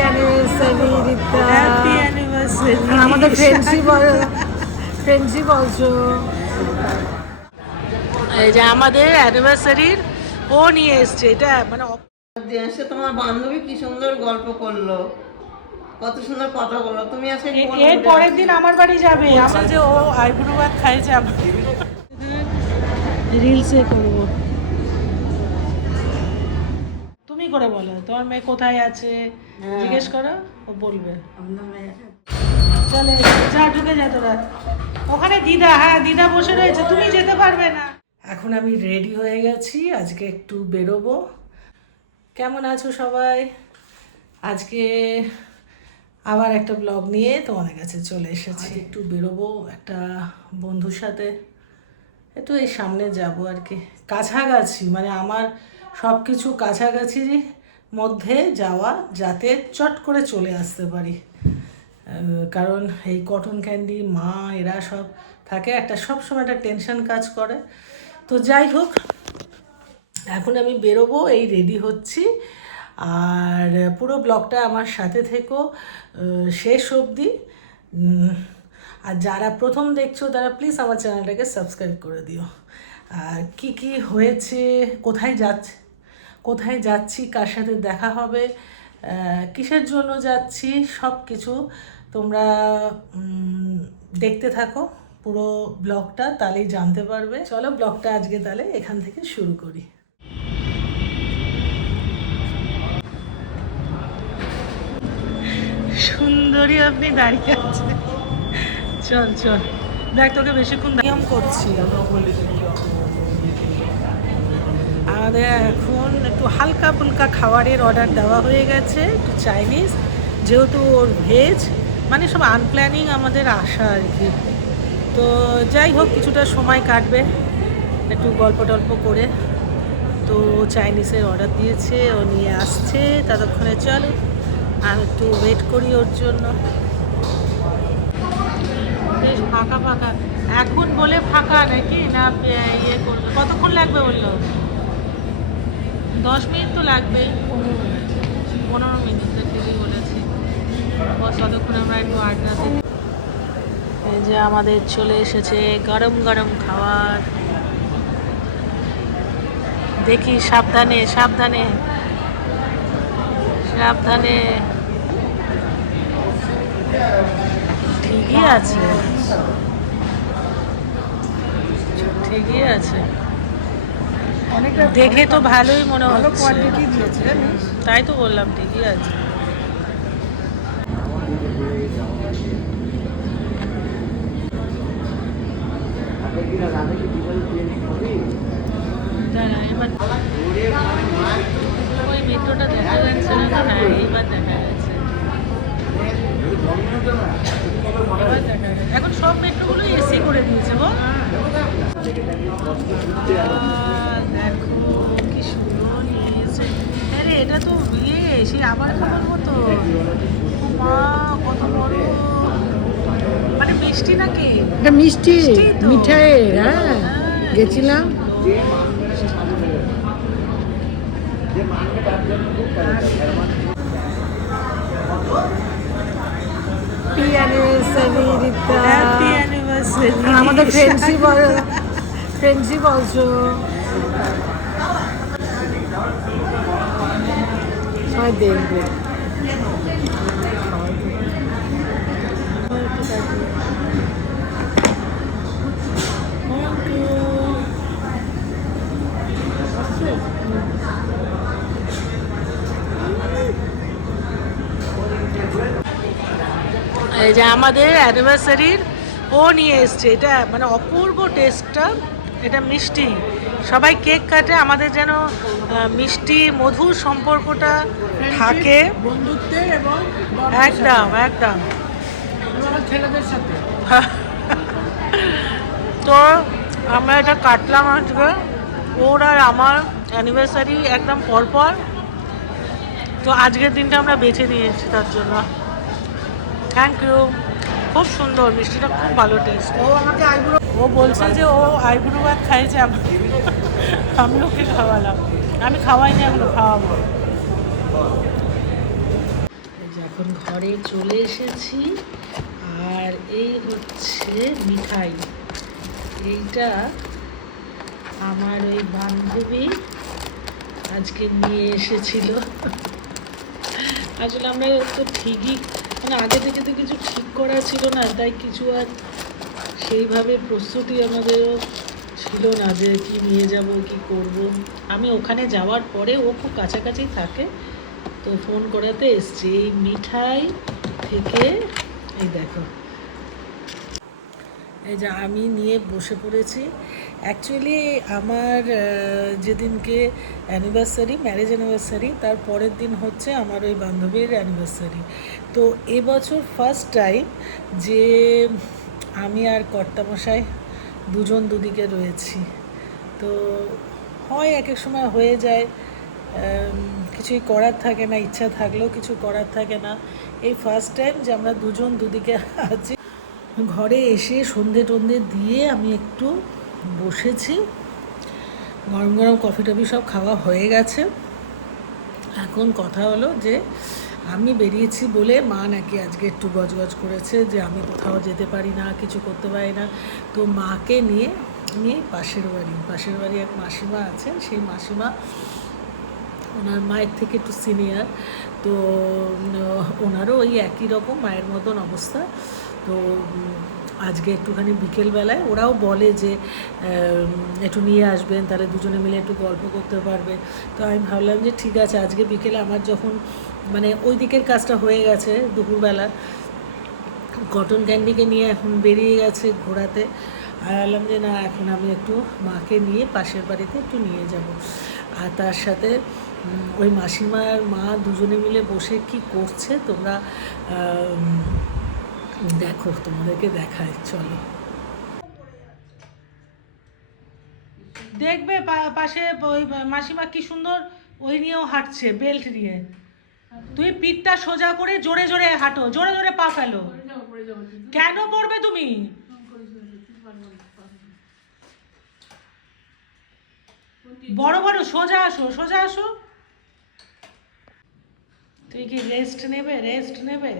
Anniversary Rita happy anniversary আমাদের friendship friendship also এই যে আমাদের অ্যানিভার্সারির ও নিয়ে এসছে এটা মানে এসে তোমার বান্ধবী কি সুন্দর গল্প করল? কত সুন্দর কথা বলল। তুমি আজকে এর পরের দিন আমার বাড়ি যাবে। আমার যে ও আইব্রো ভাত খাই যাব রিলসে করব। তুমি করে বলো তোমার মেয়ে কোথায় আছে? জিজ্ঞেস করো ও বলবে। চলে যা ঢুকে যা তোরা। ওখানে দিদা হ্যাঁ দিদা বসে রয়েছে তুমি যেতে পারবে না। এখন আমি রেডি হয়ে গেছি আজকে একটু বেরোবো। কেমন আছো সবাই? আজকে আবার একটা ব্লগ নিয়ে তোমাদের কাছে চলে এসেছি। একটু বেরোবো একটা বন্ধুর সাথে। একটু এই সামনে যাব আর কি। কাছাকাছি মানে আমার সব কিছু কাছাকাছি মধ্যে যাওয়া যাতে চট করে চলে আসতে পারি। কারণ এই কটন ক্যান্ডি মা, এরা সব থাকে, একটা সব সময় একটা টেনশন কাজ করে। তো যাই হোক, এখন আমি বেরোবো, এই রেডি হচ্ছি। আর পুরো ব্লগটা আমার সাথে থেকো শেষ অবধি। আর যারা প্রথম দেখছ, তারা প্লিজ আমার চ্যানেলটাকে সাবস্ক্রাইব করে দিও। আর কি কি হয়েছে, কোথায় যাচ্ছে কোথায় যাচ্ছি, কার সাথে দেখা হবে কিসের জন্য যাচ্ছি, সব কিছু তোমরা দেখতে থাকো পুরো ব্লগটা, তাহলেই জানতে পারবে। চলো ব্লগটা আজকে তাহলে এখান থেকে শুরু করি। সুন্দরী আপনি দাঁড়িয়ে আছে চল চল। দেখ, তোকে বেশিক্ষণ নিয়ম করছি। আমাদের এখন একটু হালকা ফুলকা খাবারের অর্ডার দেওয়া হয়ে গেছে, একটু চাইনিজ যেহেতু ওর ভেজ মানে সব আনপ্ল্যানিং আমাদের আসা আর কি। তো যাই হোক, কিছুটা সময় কাটবে একটু গল্প টল্প করে। তো চাইনিজের অর্ডার দিয়েছে, ও নিয়ে আসছে, ততক্ষণে চলো, আর একটু ওয়েট করি ওর জন্য। বেশ ফাঁকা ফাঁকা। এখন বলে ফাঁকা নাকি? না ইয়ে করবে। কতক্ষণ লাগবে বলল? দশ মিনিট তো লাগবেই পনেরো মিনিট ঠিকই বলেছি। ততক্ষণ আমরা একটু আড্ডা দিই। এই যে আমাদের চলে এসেছে গরম গরম খাবার দেখি সাবধানে সাবধানে। সাবধানে। ঠিকই আছে। ঠিকই আছে। দেখে তো ভালোই মনে হচ্ছে। কোয়ান্টিটি দিয়েছে তাই তো বললাম ঠিকই আছে। ওই মেট্রোটা দেখা যাচ্ছে না তো? হ্যাঁ এইবার দেখা যাচ্ছে। এখন সব মেট্রোগুলো এসি করে দিয়েছে গো। দেখো কি সুন্দর নিয়েছে আরে এটা তো ইয়ে সেই আবার খাবার মতো। মা কত বড়। মানে মিষ্টি নাকি? এটা মিষ্টি হ্যাঁ হ্যাঁ, গেছিলাম। আমাদের ফ্রেন্ডশিপ ফ্রেন্ডশিপ অলসো সবাই দেখবে এই যে আমাদের অ্যানিভার্সারির ও নিয়ে এসছে। এটা মানে অপূর্ব টেস্টটা এটা মিষ্টি। সবাই কেক কাটে আমাদের যেন মিষ্টি মধুর সম্পর্কটা থাকে। বন্ধুত্বের এবং একদম একদম। ছেলেদের সাথে। তো আমরা এটা কাটলাম আজকে। ওর আর আমার অ্যানিভার্সারি একদম পরপর। তো আজকের দিনটা আমরা বেছে নিয়েছি তার জন্য। থ্যাংক ইউ খুব সুন্দর মিষ্টিটা খুব ভালো টেস্ট ও আমাকে আইবুড়ো ও বলছে যে ও আইব্রো ভাত খাইছে আমি আমি ওকে খাওয়ালাম। আমি খাওয়াইনি এখনও খাওয়াবো। এখন ঘরে চলে এসেছি, আর এই হচ্ছে মিঠাই। এইটা আমার ওই বান্ধবী, আজকে নিয়ে এসেছিল। আসলে আমরা তো ঠিকই মানে আগে থেকে তো কিছু ঠিক করা ছিল না, তাই কিছু আর সেইভাবে প্রস্তুতি আমাদেরও ছিল না যে কি নিয়ে যাব, কি করব। আমি ওখানে যাওয়ার পরে ও খুব কাছাকাছি থাকে, তো ফোন করাতে এসছি। এই মিঠাই থেকে, এই দেখো। এই যে আমি নিয়ে বসে পড়েছি। অ্যাকচুয়ালি আমার যেদিনকে অ্যানিভার্সারি ম্যারেজ অ্যানিভার্সারি তার পরের দিন হচ্ছে আমার ওই বান্ধবীর অ্যানিভার্সারি তো এবছর ফার্স্ট টাইম যে আমি আর কর্তামশাই দুজন দুদিকে রয়েছি। তো হয় এক এক সময় হয়ে যায় কিছুই করার থাকে না, ইচ্ছা থাকলেও কিছু করার থাকে না। এই ফার্স্ট টাইম যে আমরা দুজন দুদিকে আছি, ঘরে এসে সন্ধে টন্ধে দিয়ে আমি একটু বসেছি। গরম গরম কফি টফি সব খাওয়া হয়ে গেছে। এখন কথা হলো যে আমি বেরিয়েছি বলে মা নাকি আজকে একটু গজগজ করেছে যে আমি কোথাও যেতে পারি না, কিছু করতে পারি না। তো মাকে নিয়ে আমি পাশের বাড়ি পাশের বাড়ি এক মাসিমা আছেন, সেই মাসিমা ওনার মায়ের থেকে একটু সিনিয়র তো ওনারও ওই একই রকম মায়ের মতন অবস্থা। তো আজকে একটুখানি বিকেলবেলায় ওরাও বলে যে একটু নিয়ে আসবেন, তাহলে দুজনে মিলে একটু গল্প করতে পারবে। তো আমি ভাবলাম যে ঠিক আছে, আজকে বিকেলে আমার যখন মানে ওই দিকের কাজটা হয়ে গেছে দুপুরবেলা, কটন ক্যান্ডিকে নিয়ে এখন বেরিয়ে গেছে ঘোরাতে। আর ভাবলাম যে না, এখন আমি একটু মাকে নিয়ে পাশের বাড়িতে একটু নিয়ে যাব। আর তার সাথে ওই মাসিমার মা দুজনে মিলে বসে কি করছে তোমরা দেখো, তোমাদেরকে দেখায় চলো। দেখবে পাশে ওই মাসিমা কি সুন্দর ওই নিয়েও হাঁটছে, বেল্ট নিয়ে। তুমি পিঠটা সোজা করে জোরে জোরে হাঁটো, জোরে জোরে পা ফেলো। কেন পড়বে তুমি? বড় বড়, সোজা আসো সোজা আসো। তুই কি রেস্ট নেবে রেস্ট নেবে?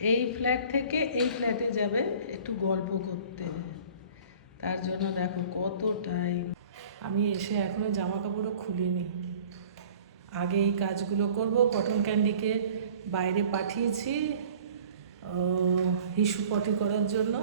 এই ফ্ল্যাট থেকে এই ফ্ল্যাটে যাবে একটু গল্প করতে। তার জন্য দেখো কত টাইম আমি এসে এখনও জামা কাপড়ও খুলিনি। আগে এই কাজগুলো করব কটন ক্যান্ডিকে বাইরে পাঠিয়েছি হিসু পটি করার জন্য।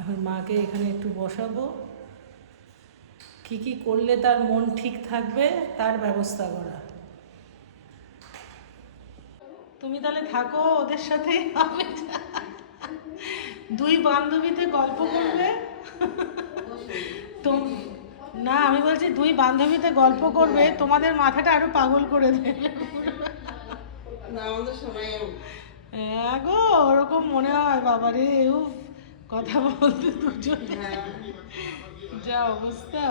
এখন মাকে এখানে একটু বসাবো। কি কি করলে তার মন ঠিক থাকবে, তার ব্যবস্থা করা। তুমি তাহলে থাকো ওদের সাথে আমি দুই বান্ধবীতে গল্প করবে? তো না আমি বলছি দুই বান্ধবীতে গল্প করবে তোমাদের মাথাটা আরও পাগল করে দেবে। হ্যাঁ গো ওরকম মনে হয় বাবারে উফ কথা বলতে দুজন। হ্যাঁ। যা অবস্থা।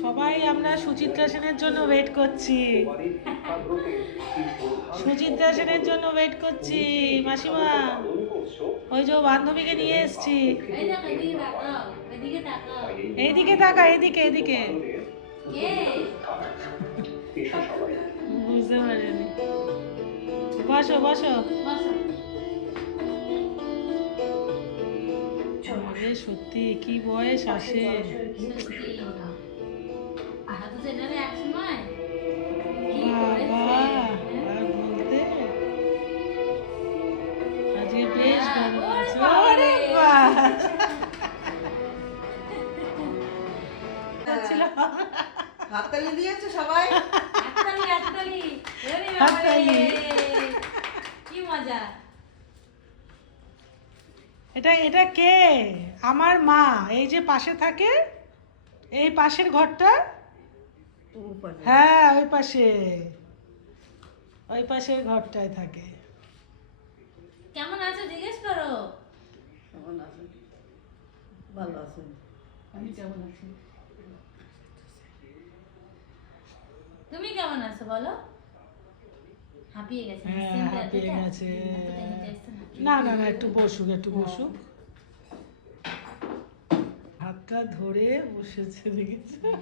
সবাই আমরা সুচিত্রা সেনের জন্য ওয়েট করছি। সুচিত্রা সেনের জন্য ওয়েট করছি মাসিমা। ওই যে বান্ধবীকে নিয়ে এসছি। এইদিকে তাকা এইদিকে এইদিকে। বুঝতে পারিনি। বসো বসো। বসো। সত্যি কি বয়স আসে। হাততালি দিয়েছে সবাই? হাততালি হাততালি। ওরে বাবা রে। হাততালি। কি মজা। এটা এটা কে? আমার মা। এই যে পাশে থাকে এই পাশের ঘরটা হ্যাঁ ওই পাশে। ওই পাশের ঘরটায় থাকে। কেমন আছো? জিজ্ঞেস করো। ভালো আছেন? তুমি কেমন আছো বলো? হাঁপিয়ে গেছে হ্যাঁ, হাঁপিয়ে গেছে। না? না না একটু বসুক একটু বসুক। হাতটা ধরে বসেছে দেখেছ হ্যাঁ।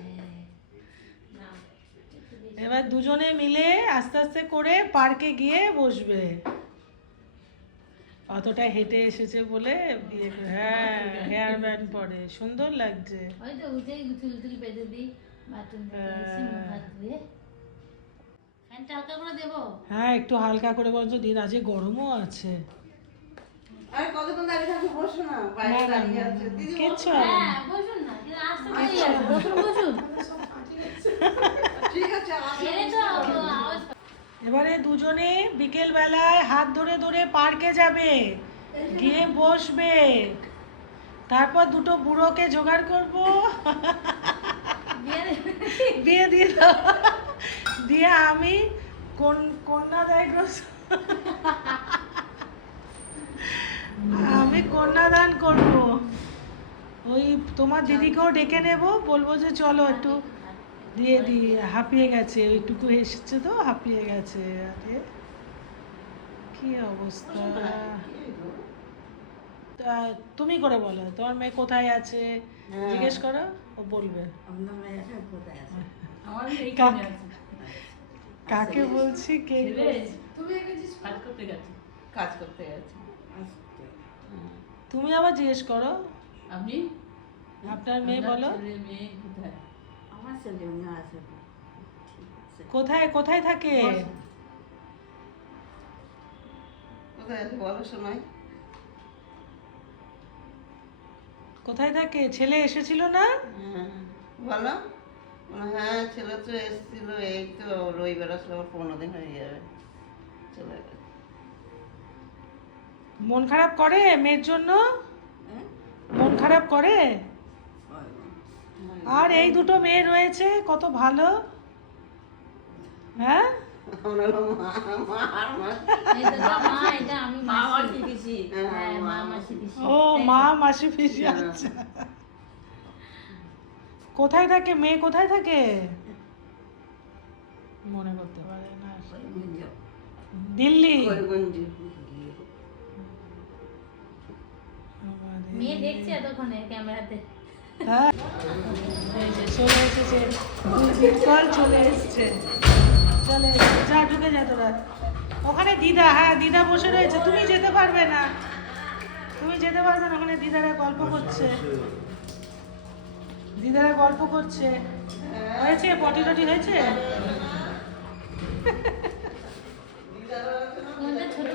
নাও, একটু বেশি। এবার দুজনে মিলে আস্তে আস্তে করে পার্কে গিয়ে বসবে। অতটা হেঁটে এসেছে বলে হ্যাঁ হেয়ার ব্যান্ড পরে। সুন্দর লাগছে। হ্যাঁ একটু হালকা করে বলছো দিন আজকে গরমও আছে। আরে কতক্ষণ দাঁড়িয়ে থাকো বসো না বাইরে দাঁড়িয়ে কিচ্ছু এবারে দুজনে বিকেল বেলায় হাত ধরে ধরে পার্কে যাবে, গিয়ে বসবে। তারপর দুটো বুড়োকে জোগাড় করব। বিয়ে দিয়ে দিয়ে আমি কোন কন্যাদায় আমি কন্যাদান করব। ওই তোমার দিদিকেও ডেকে নেব, বলব যে চলো একটু দিয়ে দিই হাঁপিয়ে গেছে ওইটুকু এসেছে তো হাঁপিয়ে গেছে। আরে কি অবস্থা? তা তুমি করে বলো তোমার মেয়ে কোথায় আছে? জিজ্ঞেস করো ও বলবে। আপনার মেয়ে কোথায় আছে? কাকে- কাকে বলছি কাজ করতে গেছে। তুমি আবার জিজ্ঞেস করো। আপনি আপনার মেয়ে বলো। মেয়ে কোথায়? আছে। কোথায় কোথায় থাকে? কোথায় বলো শোনাই। কোথায় থাকে? ছেলে এসেছিল না? হ্যাঁ বলো। হ্যাঁ ছেলে তো এসেছিল এই তো রবিবার আসলে আমার পনেরো দিন হয়ে যাবে। চলে মন খারাপ করে মেয়ের জন্য? হ্যাঁ? মন খারাপ করে? আর এই দুটো মেয়ে রয়েছে কত ভালো। হ্যাঁ? হ্যাঁ মা মাসি পিসি। ও মা মাসি পিসি আচ্ছা। কোথায় থাকে মেয়ে কোথায় থাকে? মনে করতে পারে না। দিল্লি। মেয়ে দেখছে এতক্ষণে ক্যামেরাতে। হ্যাঁ। চলে এসেছে। চলে চলে যা, ঢুকে ওখানে দিদা হ্যাঁ দিদা বসে রয়েছে। তুমি যেতে পারবে না। তুমি যেতে পারবে না। ওখানে দিদারা গল্প করছে। দিদারা গল্প করছে। হয়েছে? পটি টটি হয়েছে? ছোট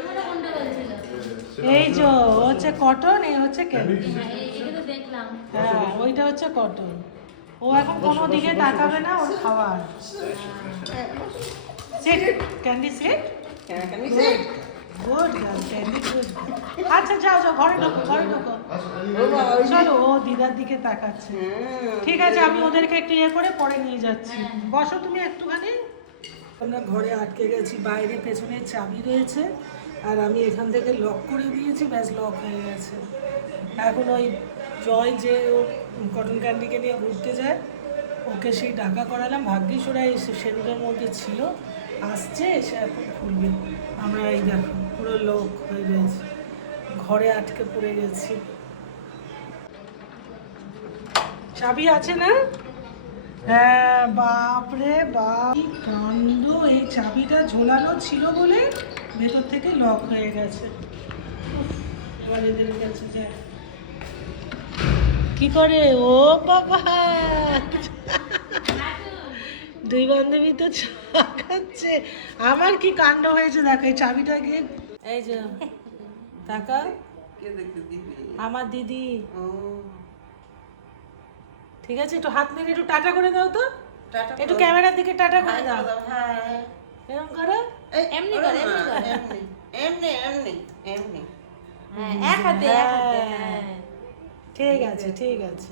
এই যে হচ্ছে কটন এই হচ্ছে ক্যান্ডি হ্যাঁ এই- এটা তো দেখলাম। হ্যাঁ ওইটা হচ্ছে কটন। ও এখন কোনো দিকে তাকাবে না ওর খাবার set candy set good girl candy good আচ্ছা যাও যাও ঘরে ঢোকো ঘরে ঢোকো। চলো ও দিদার দিকে তাকাচ্ছে। ঠিক আছে আমি ওদেরকে একটু ইয়ে করে পরে নিয়ে যাচ্ছি। বসো তুমি একটুখানি। আমরা ঘরে আটকে গেছি বাইরে পেছনে চাবি রয়েছে। আর আমি এখান থেকে লক করে দিয়েছি, ব্যাস লক হয়ে গেছে। এখন ওই জয় যে ও কটন ক্যান্ডিকে নিয়ে ঘুরতে যায়, ওকে সেই ডাকা করালাম। ভাগ্যিস ওরা এই শেডুলের মধ্যে ছিল, আসছে, এসে এখন খুলবে। আমরা এই দেখো, পুরো লক হয়ে রয়েছে ঘরে আটকে পড়ে গেছি। চাবি আছে না? হ্যাঁ বাপরে বাপ। কি কাণ্ড, এই চাবিটা ঝোলানো ছিল বলে ভেতর থেকে লক হয়ে গেছে। এবার এদের কাছে যায় কি করে? ও বাবা! দুই বান্ধবী তো চা খাচ্ছে আমার কি কাণ্ড হয়েছে? দেখো এই চাবিটা গিয়ে এই যে টাকা কে দেখতে দিবি? আমার দিদি। ঠিক আছে একটু হাত মেরে একটু টাটা করে দাও তো। একটু ক্যামেরার দিকে টাটা করে দাও। হাই। এরকম করে? এমনি করে, এমনি করে। এমনি এমনি এমনি এমনি। হ্যাঁ এক হাতে এক হাতে হ্যাঁ। ঠিক আছে। ঠিক আছে।